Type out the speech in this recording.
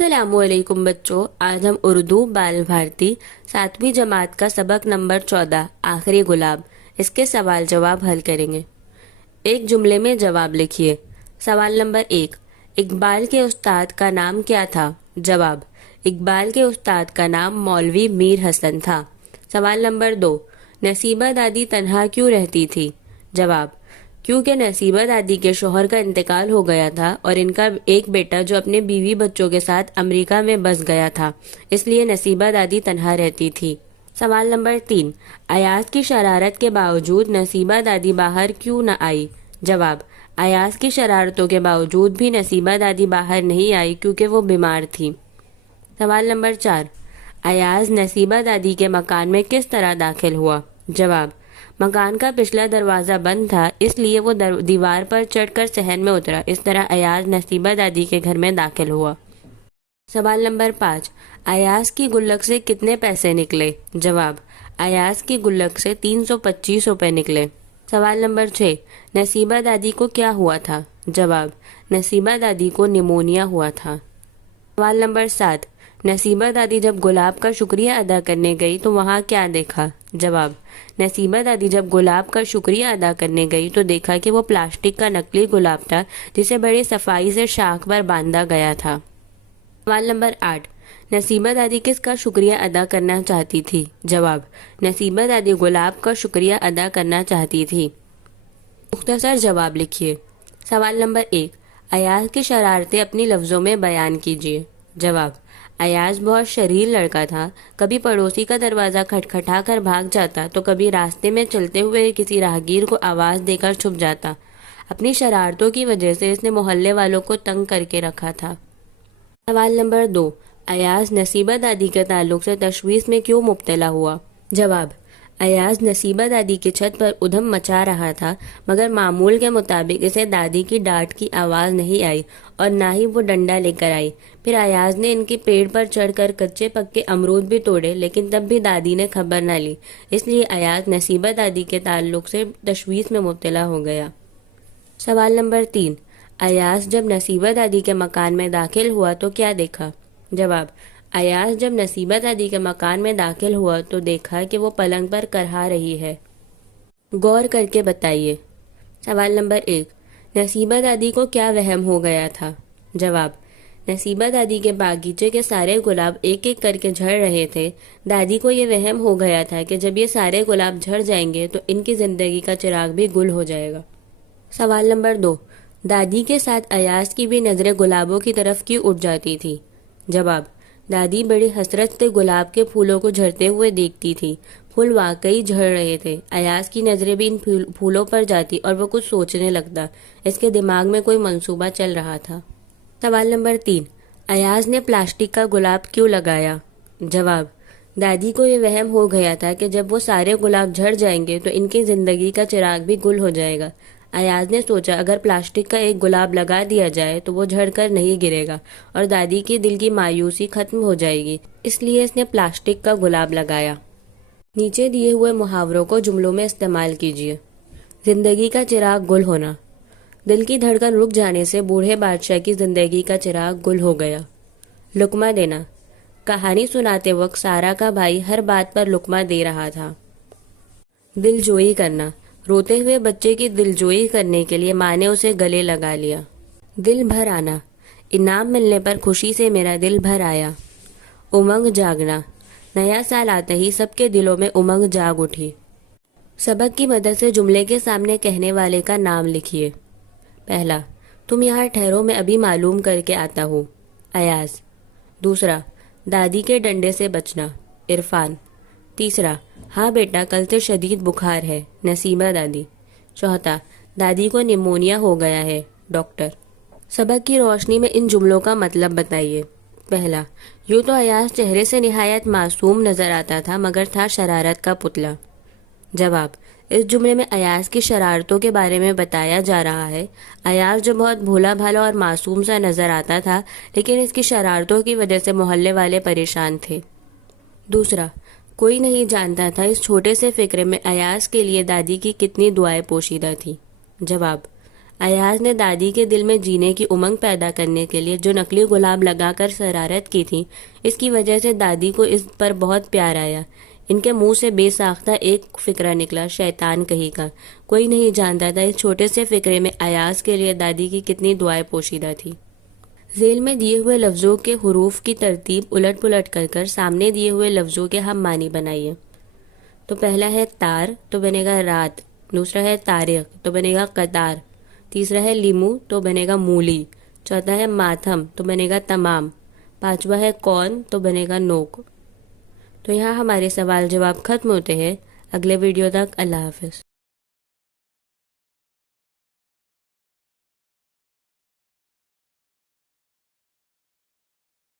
अस्सलामु अलैकुम बच्चों, आज हम उर्दू बाल भारती 7वीं जमात का सबक नंबर 14 आखिरी गुलाब इसके सवाल जवाब हल करेंगे। एक जुमले में जवाब लिखिए। सवाल नंबर 1, इकबाल के उस्ताद का नाम क्या था? जवाब, इकबाल के उस्ताद का नाम मौलवी मीर हसन था। सवाल नंबर 2, नसीबा दादी तन्हा क्यों रहती थी? जवाब, क्योंकि नसीबा दादी के शौहर का इंतकाल हो गया था और इनका एक बेटा जो अपने बीवी बच्चों के साथ अमेरिका में बस गया था, इसलिए नसीबा दादी तन्हा रहती थी। सवाल नंबर 3, अयाज की शरारत के बावजूद नसीबा दादी बाहर क्यों न आई? जवाब, अयाज की शरारतों के बावजूद भी नसीबा दादी बाहर नहीं आई क्योंकि वो बीमार थी। सवाल नंबर 4, अयाज नसीबा दादी के मकान में किस तरह दाखिल हुआ? जवाब, मकान का पिछला दरवाज़ा बंद था, इसलिए वो दीवार पर चढ़कर सहन में उतरा। इस तरह अयाज नसीबा दादी के घर में दाखिल हुआ। सवाल नंबर 5, अयाज की गुल्लक से कितने पैसे निकले? जवाब, अयाज की गुल्लक से 325 रुपये निकले। सवाल नंबर 6, नसीबा दादी को क्या हुआ था? जवाब, नसीबा दादी को निमोनिया हुआ था। सवाल नंबर 7, नसीबा दादी जब गुलाब का शुक्रिया अदा करने गई तो वहाँ क्या देखा? जवाब, नसीबा दादी जब गुलाब का शुक्रिया अदा करने गई तो देखा कि वो प्लास्टिक का नकली गुलाब था जिसे बड़ी सफाई से शाख पर बांधा गया था। सवाल नंबर 8, नसीबा दादी किसका शुक्रिया अदा करना चाहती थी? जवाब, नसीबा दादी गुलाब का शुक्रिया अदा करना चाहती थी। मुख्तसर जवाब लिखिए। सवाल नंबर 1, अयाज की शरारतें अपनी लफ्ज़ों में बयान कीजिए। जवाब, अयाज बहुत शरीर लड़का था। कभी पड़ोसी का दरवाज़ा खटखटा कर भाग जाता तो कभी रास्ते में चलते हुए किसी राहगीर को आवाज़ देकर छुप जाता। अपनी शरारतों की वजह से इसने मोहल्ले वालों को तंग करके रखा था। सवाल नंबर 2, अयाज नसीबा दादी के ताल्लुक से तशवीश में क्यों मुब्तला हुआ? जवाब, अयाज नसीबा दादी की छत पर उधम मचा रहा था, मगर मामूल के मुताबिक इसे दादी की डांट की आवाज़ नहीं आई और ना ही वो डंडा लेकर आई। फिर अयाज ने इनके पेड़ पर चढ़कर कच्चे पक्के अमरूद भी तोड़े, लेकिन तब भी दादी ने खबर न ली, इसलिए अयाज नसीबा दादी के ताल्लुक से तशवीश में मुब्तला हो गया। सवाल नंबर 3, अयाज जब नसीबा दादी के मकान में दाखिल हुआ तो क्या देखा? जवाब, अयाज जब नसीबा दादी के मकान में दाखिल हुआ तो देखा कि वो पलंग पर करहा रही है। गौर करके बताइए। सवाल नंबर 1, नसीबा दादी को क्या वहम हो गया था? जवाब, नसीबा दादी के बागीचे के सारे गुलाब एक एक करके झड़ रहे थे। दादी को ये वहम हो गया था कि जब ये सारे गुलाब झड़ जाएंगे तो इनकी ज़िंदगी का चिराग भी गुल हो जाएगा। सवाल नंबर 2, दादी के साथ अयाज की भी नज़रें गुलाबों की तरफ क्यों उठ जाती थी? जवाब, दादी बड़ी हसरत से गुलाब के फूलों को झड़ते हुए देखती थी। फूल वाकई झड़ रहे थे। अयाज की नज़रें भी इन फूलों पर जाती और वो कुछ सोचने लगता। इसके दिमाग में कोई मंसूबा चल रहा था। सवाल नंबर 3, अयाज ने प्लास्टिक का गुलाब क्यों लगाया? जवाब, दादी को ये वहम हो गया था कि जब वो सारे गुलाब झड़ जाएंगे तो इनकी ज़िंदगी का चिराग भी गुल हो जाएगा। अयाज ने सोचा अगर प्लास्टिक का एक गुलाब लगा दिया जाए तो वो झड़कर नहीं गिरेगा और दादी के दिल की मायूसी खत्म हो जाएगी, इसलिए इसने प्लास्टिक का गुलाब लगाया। नीचे दिए हुए मुहावरों को जुमलों में इस्तेमाल कीजिए। जिंदगी का चिराग गुल होना, दिल की धड़कन रुक जाने से बूढ़े बादशाह की जिंदगी का चिराग गुल हो गया। लुकमा देना, कहानी सुनाते वक्त सारा का भाई हर बात पर लुकमा दे रहा था। दिलजोई करना, रोते हुए बच्चे की दिलजोई करने के लिए माँ ने उसे गले लगा लिया। दिल भर आना, इनाम मिलने पर खुशी से मेरा दिल भर आया। उमंग जागना, नया साल आते ही सबके दिलों में उमंग जाग उठी। सबक की मदद से जुमले के सामने कहने वाले का नाम लिखिए। पहला, तुम यहाँ ठहरो, मैं अभी मालूम करके आता हूँ। अयाज। दूसरा, दादी के डंडे से बचना। इरफान। तीसरा, हाँ बेटा कल से शदीद बुखार है। नसीबा दादी। चौथा, दादी को निमोनिया हो गया है। डॉक्टर। सबक की रोशनी में इन जुमलों का मतलब बताइए। पहला, यूँ तो अयाज चेहरे से निहायत मासूम नजर आता था, मगर था शरारत का पुतला। जवाब, इस जुमले में अयाज की शरारतों के बारे में बताया जा रहा है। अयाज जो बहुत भोला भाला और मासूम सा नजर आता था, लेकिन इसकी शरारतों की वजह से मोहल्ले वाले परेशान थे। दूसरा, कोई नहीं जानता था इस छोटे से फिक्र में अयाज के लिए दादी की कितनी दुआएं पोशीदा थी। जवाब, ایاز نے دادی کے دل میں جینے کی امنگ پیدا کرنے کے لیے جو نقلی گلاب لگا کر شرارت کی تھی، اس کی وجہ سے دادی کو اس پر بہت پیار آیا۔ ان کے منہ سے بے ساختہ ایک فقرہ نکلا، شیطان کہیں کا۔ کوئی نہیں جانتا تھا اس چھوٹے سے فقرے میں ایاز کے لیے دادی کی کتنی دعائیں پوشیدہ تھی۔ ذیل میں دیے ہوئے لفظوں کے حروف کی ترتیب الٹ پلٹ کر سامنے دیے ہوئے لفظوں کے ہم معنی بنائیے۔ تو پہلا ہے تار تو بنے گا رات، دوسرا ہے تاریخ تو بنے گا قطار، تیسرا ہے لیمو تو بنے گا مولی، چوتھا ہے ماتھم تو بنے گا تمام، پانچواں ہے کون تو بنے گا نوک۔ تو یہاں ہمارے سوال جواب ختم ہوتے ہیں۔ اگلے ویڈیو تک اللہ حافظ۔